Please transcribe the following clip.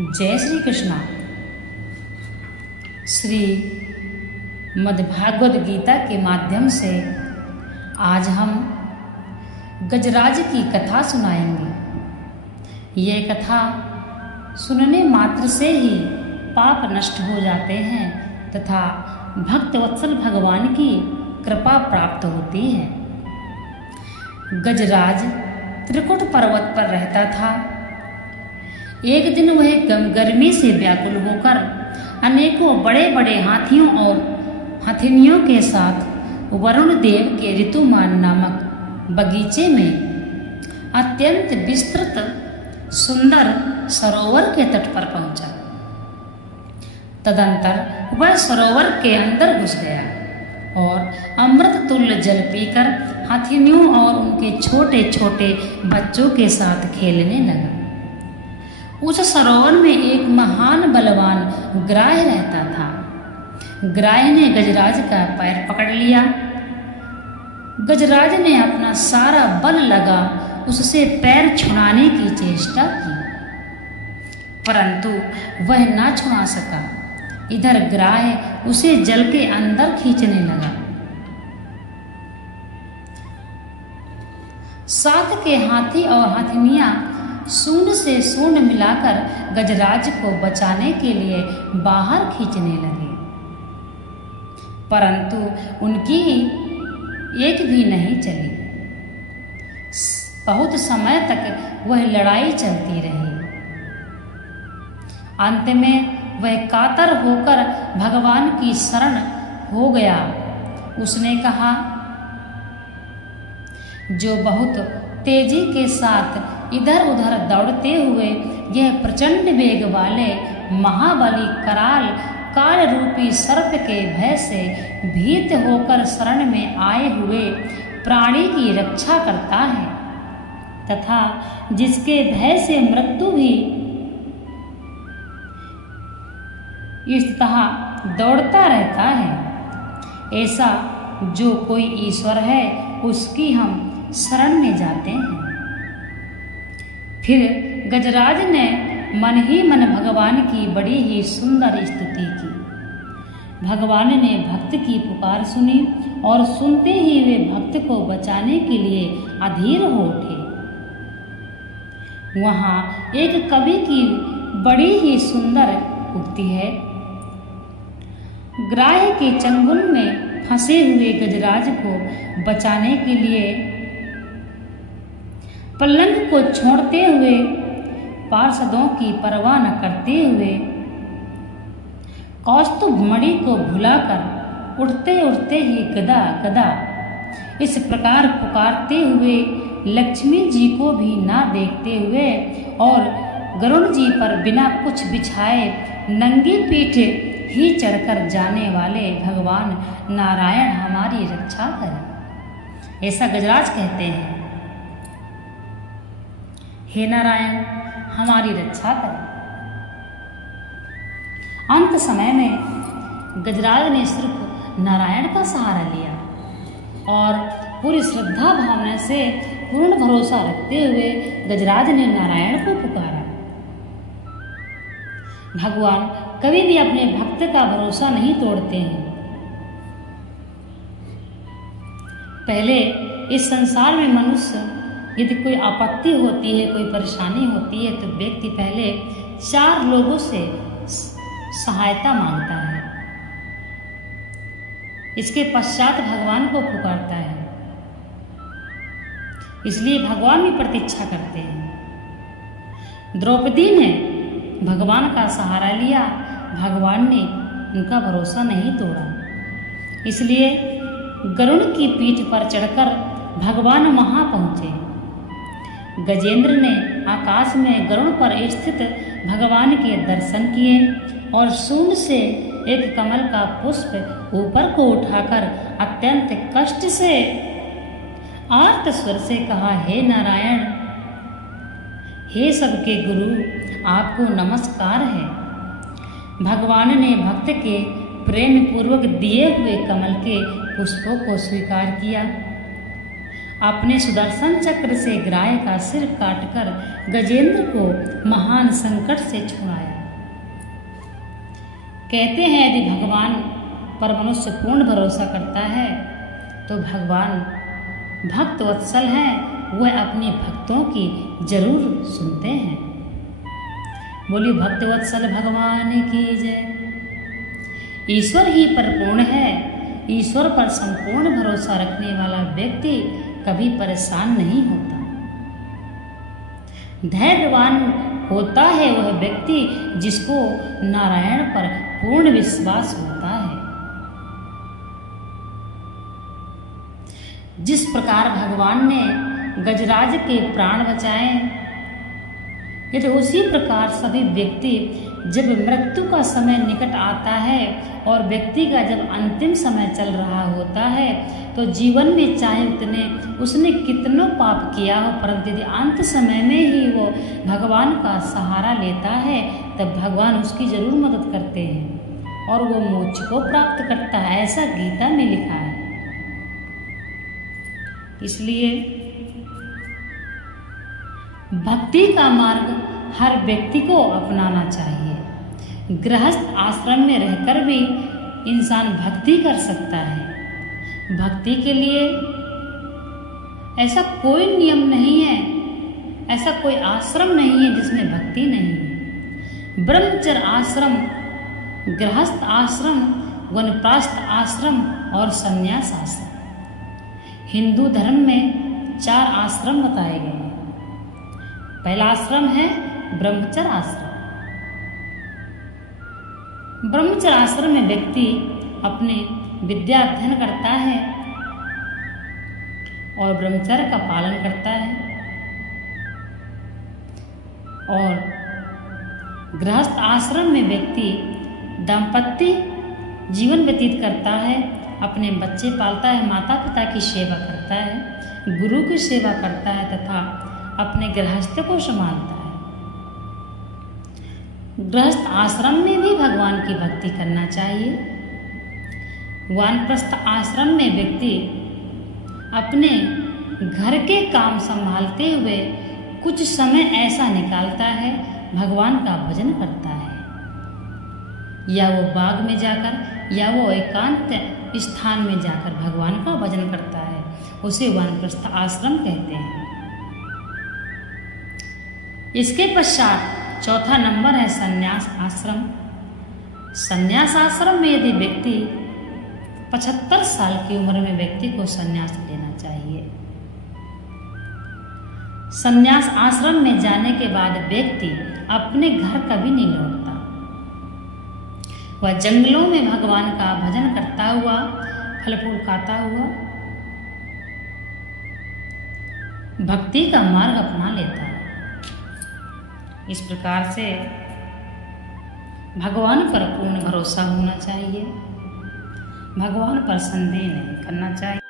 जय श्री कृष्णा। श्री मद्भागवत गीता के माध्यम से आज हम गजराज की कथा सुनाएंगे। ये कथा सुनने मात्र से ही पाप नष्ट हो जाते हैं तथा भक्त वत्सल भगवान की कृपा प्राप्त होती है। गजराज त्रिकुट पर्वत पर रहता था। एक दिन वह गर्मी से व्याकुल होकर अनेकों बड़े बड़े हाथियों और हथिनियों के साथ वरुण देव के ऋतुमान नामक बगीचे में अत्यंत विस्तृत सुंदर सरोवर के तट पर पहुंचा। तदंतर वह सरोवर के अंदर घुस गया और अमृत तुल्य जल पीकर हाथिनियों और उनके छोटे छोटे बच्चों के साथ खेलने लगा। उस सरोवर में एक महान बलवान ग्राह रहता था। ग्राह ने गजराज का पैर पकड़ लिया। गजराज ने अपना सारा बल लगा उससे पैर छुड़ाने की चेष्टा की, परंतु वह ना छुड़ा सका। इधर ग्राह उसे जल के अंदर खींचने लगा। साथ के हाथी और हाथिनियां सूंड से सूंड मिलाकर गजराज को बचाने के लिए बाहर खींचने लगे, परंतु उनकी एक भी नहीं चली। बहुत समय तक वह लड़ाई चलती रही। अंत में वह कातर होकर भगवान की शरण हो गया। उसने कहा, जो बहुत तेजी के साथ इधर उधर दौड़ते हुए यह प्रचंड वेग वाले महाबली कराल काल रूपी सर्प के भय से भीत होकर शरण में आए हुए प्राणी की रक्षा करता है तथा जिसके भय से मृत्यु भी इस्तः दौड़ता रहता है, ऐसा जो कोई ईश्वर है उसकी हम शरण में जाते हैं। फिर गजराज ने मन ही मन भगवान की बड़ी ही सुंदर स्तुति की। भगवान ने भक्त की पुकार सुनी और सुनते ही वे भक्त को बचाने के लिए अधीर हो उठे। वहां एक कवि की बड़ी ही सुंदर उक्ति है। ग्राह के चंगुल में फंसे हुए गजराज को बचाने के लिए पलंग को छोड़ते हुए पार्षदों की परवाह न करते हुए कौस्तुभ मणि को भुलाकर उठते उठते ही गदा गदा इस प्रकार पुकारते हुए लक्ष्मी जी को भी ना देखते हुए और गरुड़ जी पर बिना कुछ बिछाए नंगी पीठ ही चढ़कर जाने वाले भगवान नारायण हमारी रक्षा करें, ऐसा गजराज कहते हैं। हे नारायण हमारी रक्षा करें। अंत समय में गजराज ने सिर्फ नारायण का सहारा लिया और पूरी श्रद्धा भावना से पूर्ण भरोसा रखते हुए गजराज ने नारायण को पुकारा। भगवान कभी भी अपने भक्त का भरोसा नहीं तोड़ते हैं। पहले इस संसार में मनुष्य यदि कोई आपत्ति होती है, कोई परेशानी होती है, तो व्यक्ति पहले 4 लोगों से सहायता मांगता है। इसके पश्चात भगवान को पुकारता है। इसलिए भगवान भी प्रतीक्षा करते हैं। द्रौपदी ने भगवान का सहारा लिया, भगवान ने उनका भरोसा नहीं तोड़ा। इसलिए गरुड़ की पीठ पर चढ़कर भगवान वहां पहुंचे। गजेंद्र ने आकाश में गरुड़ पर स्थित भगवान के दर्शन किए और सूंड से एक कमल का पुष्प ऊपर को उठाकर अत्यंत कष्ट से आर्त स्वर से कहा, हे नारायण, हे सबके गुरु, आपको नमस्कार है। भगवान ने भक्त के प्रेम पूर्वक दिए हुए कमल के पुष्पों को स्वीकार किया अपने सुदर्शन चक्र से ग्राह का सिर काटकर गजेंद्र को महान संकट से छुड़ाया। कहते हैं यदि भगवान पर मनुष्य पूर्ण भरोसा करता है तो भगवान भक्त वत्सल हैं, वह अपने भक्तों की जरूर सुनते हैं। बोली भक्त वत्सल भगवान की जय। ईश्वर ही परिपूर्ण है। ईश्वर पर संपूर्ण भरोसा रखने वाला व्यक्ति कभी परेशान नहीं होता। धैर्यवान होता है वह व्यक्ति जिसको नारायण पर पूर्ण विश्वास होता है। जिस प्रकार भगवान ने गजराज के प्राण बचाए, यदि उसी प्रकार सभी व्यक्ति जब मृत्यु का समय निकट आता है और व्यक्ति का जब अंतिम समय चल रहा होता है तो जीवन में चाहे उसने कितनों पाप किया हो, परंतु यदि अंत समय में ही वो भगवान का सहारा लेता है तब भगवान उसकी जरूर मदद करते हैं और वो मोक्ष को प्राप्त करता है। ऐसा गीता में लिखा है। इसलिए भक्ति का मार्ग हर व्यक्ति को अपनाना चाहिए। गृहस्थ आश्रम में रहकर भी इंसान भक्ति कर सकता है। भक्ति के लिए ऐसा कोई नियम नहीं है, ऐसा कोई आश्रम नहीं है जिसमें भक्ति नहीं है। ब्रह्मचर्य आश्रम, गृहस्थ आश्रम, वानप्रस्थ आश्रम और संन्यास आश्रम, हिंदू धर्म में 4 आश्रम बताए गए हैं। पहला आश्रम है ब्रह्मचर्य आश्रम। ब्रह्मचर्य आश्रम में व्यक्ति अपने विद्या अध्ययन करता है और ब्रह्मचर्य का पालन करता है। और गृहस्थ आश्रम में व्यक्ति दाम्पत्य जीवन व्यतीत करता है, अपने बच्चे पालता है, माता पिता की सेवा करता है, गुरु की सेवा करता है तथा अपने गृहस्थ को संभालता है। गृहस्थ आश्रम में भी भगवान की भक्ति करना चाहिए। वानप्रस्थ आश्रम में व्यक्ति अपने घर के काम संभालते हुए कुछ समय ऐसा निकालता है, भगवान का भजन करता है। या वो बाग में जाकर या वो एकांत स्थान में जाकर भगवान का भजन करता है, उसे वानप्रस्थ आश्रम कहते हैं। इसके पश्चात चौथा नंबर है संन्यास आश्रम। संन्यास आश्रम में यदि व्यक्ति 75 साल की उम्र में व्यक्ति को संन्यास लेना चाहिए। संन्यास आश्रम में जाने के बाद व्यक्ति अपने घर कभी नहीं लौटता। वह जंगलों में भगवान का भजन करता हुआ, फल फूल खाता हुआ भक्ति का मार्ग अपना लेता है। इस प्रकार से भगवान पर पूर्ण भरोसा होना चाहिए, भगवान पर संदेह नहीं करना चाहिए।